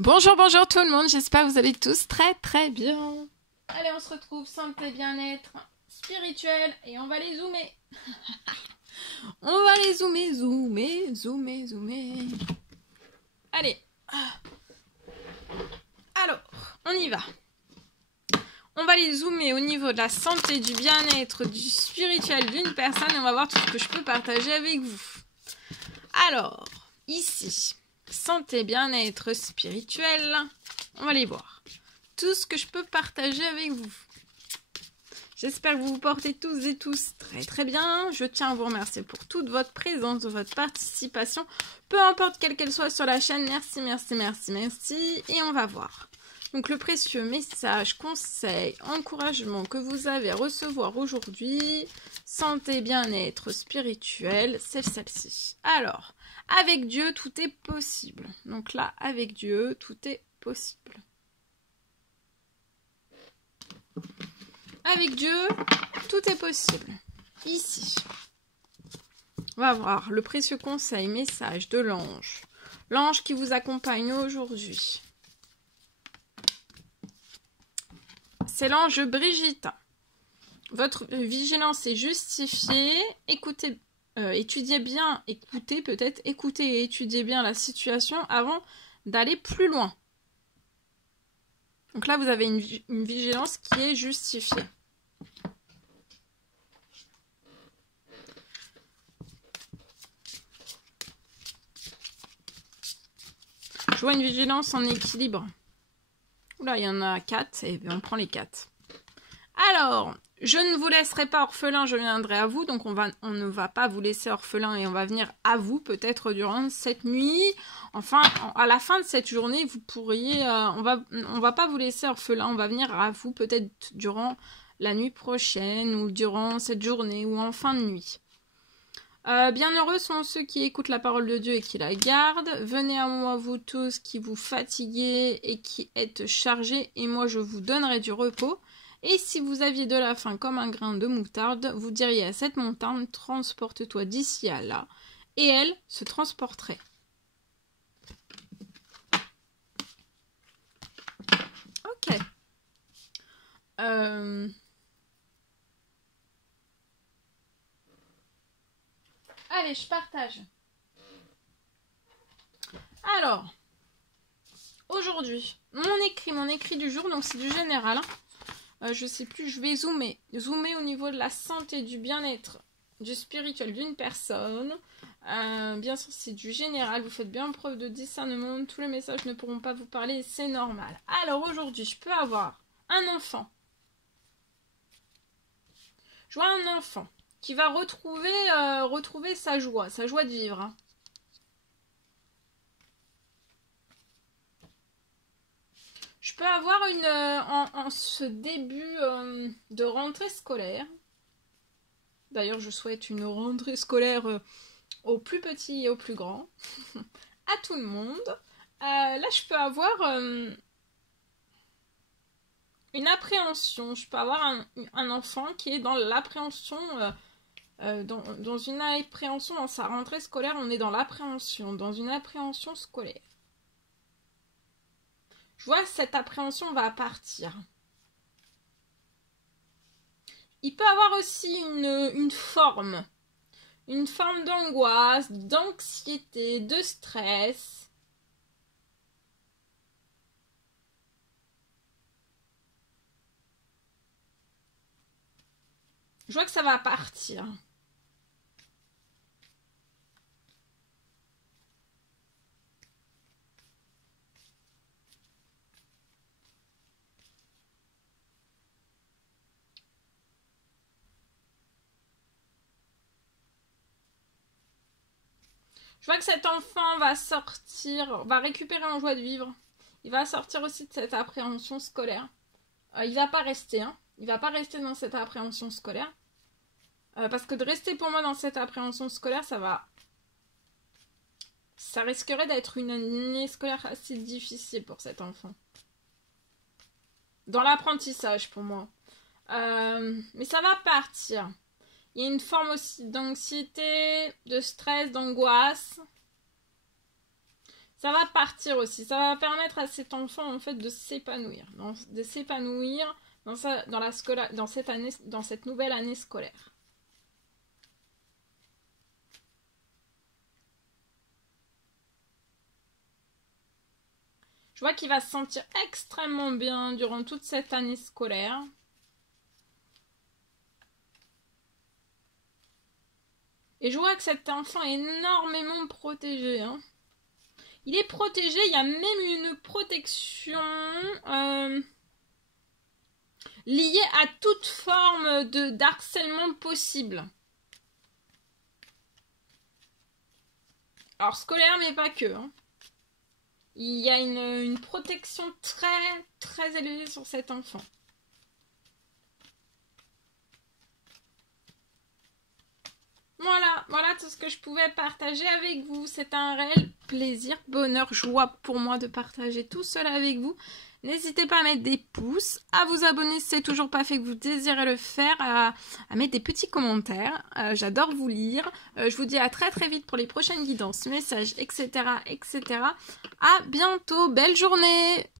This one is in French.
Bonjour, bonjour tout le monde, j'espère que vous allez tous très bien. Allez, on se retrouve santé, bien-être spirituel et on va les zoomer. On va les zoomer. Allez. Alors, on y va. On va les zoomer au niveau de la santé, du bien-être, du spirituel d'une personne et on va voir tout ce que je peux partager avec vous. Alors, ici, santé, bien-être spirituel, on va les voir. Tout ce que je peux partager avec vous. J'espère que vous vous portez tous et tous très bien. Je tiens à vous remercier pour toute votre présence, votre participation, peu importe quelle qu'elle soit sur la chaîne. Merci. Et on va voir. Donc le précieux message, conseil, encouragement que vous avez à recevoir aujourd'hui, santé, bien-être spirituel, c'est celle-ci. Alors, avec Dieu, tout est possible. Donc là, avec Dieu, tout est possible. Avec Dieu, tout est possible. Ici, on va voir le précieux conseil, message de l'ange. L'ange qui vous accompagne aujourd'hui. C'est l'ange Brigitte. Votre vigilance est justifiée. Écoutez, étudiez bien, écoutez et étudiez bien la situation avant d'aller plus loin. Donc là, vous avez une vigilance qui est justifiée. Je vois une vigilance en équilibre. Oula, il y en a 4, et on prend les 4. Alors, je ne vous laisserai pas orphelin, je viendrai à vous. Donc, on ne va pas vous laisser orphelin et on va venir à vous, peut-être durant cette nuit. Enfin, à la fin de cette journée, vous pourriez... on va pas vous laisser orphelin, on va venir à vous, peut-être durant la nuit prochaine ou durant cette journée ou en fin de nuit. Bienheureux sont ceux qui écoutent la parole de Dieu et qui la gardent. Venez à moi, vous tous qui vous fatiguez et qui êtes chargés, et moi je vous donnerai du repos. Et si vous aviez de la faim comme un grain de moutarde, vous diriez à cette montagne, transporte-toi d'ici à là, et elle se transporterait. Ok. Allez, je partage. Alors, aujourd'hui, mon écrit du jour, donc c'est du général. Je sais plus, je vais zoomer au niveau de la santé, du bien-être, du spirituel d'une personne. Bien sûr, c'est du général. Vous faites bien preuve de discernement. Tous les messages ne pourront pas vous parler, c'est normal. Alors aujourd'hui, je peux avoir un enfant. Je vois un enfant qui va retrouver sa joie de vivre. Hein. Je peux avoir en ce début de rentrée scolaire. D'ailleurs, je souhaite une rentrée scolaire aux plus petits et aux plus grands. À tout le monde. Là, je peux avoir une appréhension. Je peux avoir un enfant qui est dans l'appréhension... dans une appréhension, dans sa rentrée scolaire, on est dans l'appréhension, dans une appréhension scolaire. Je vois que cette appréhension va partir. Il peut avoir aussi une forme d'angoisse, d'anxiété, de stress. Je vois que ça va partir. Je vois que cet enfant va sortir, va récupérer en joie de vivre. Il va sortir aussi de cette appréhension scolaire. Il va pas rester, hein. Il va pas rester dans cette appréhension scolaire. Parce que de rester pour moi dans cette appréhension scolaire, ça risquerait d'être une année scolaire assez difficile pour cet enfant. Dans l'apprentissage pour moi. Mais ça va partir. Il y a une forme aussi d'anxiété, de stress, d'angoisse. Ça va partir aussi. Ça va permettre à cet enfant en fait de s'épanouir. De s'épanouir dans cette nouvelle année scolaire. Je vois qu'il va se sentir extrêmement bien durant toute cette année scolaire. Et je vois que cet enfant est énormément protégé. Hein. Il est protégé, il y a même une protection liée à toute forme d'harcèlement possible. Alors scolaire, mais pas que. Hein. Il y a une protection très, très élevée sur cet enfant. Voilà tout ce que je pouvais partager avec vous. C'est un réel plaisir, bonheur, joie pour moi de partager tout cela avec vous. N'hésitez pas à mettre des pouces, à vous abonner si c'est toujours pas fait que vous désirez le faire, à mettre des petits commentaires. J'adore vous lire. Je vous dis à très très vite pour les prochaines guidances, messages, etc. etc. À bientôt. Belle journée!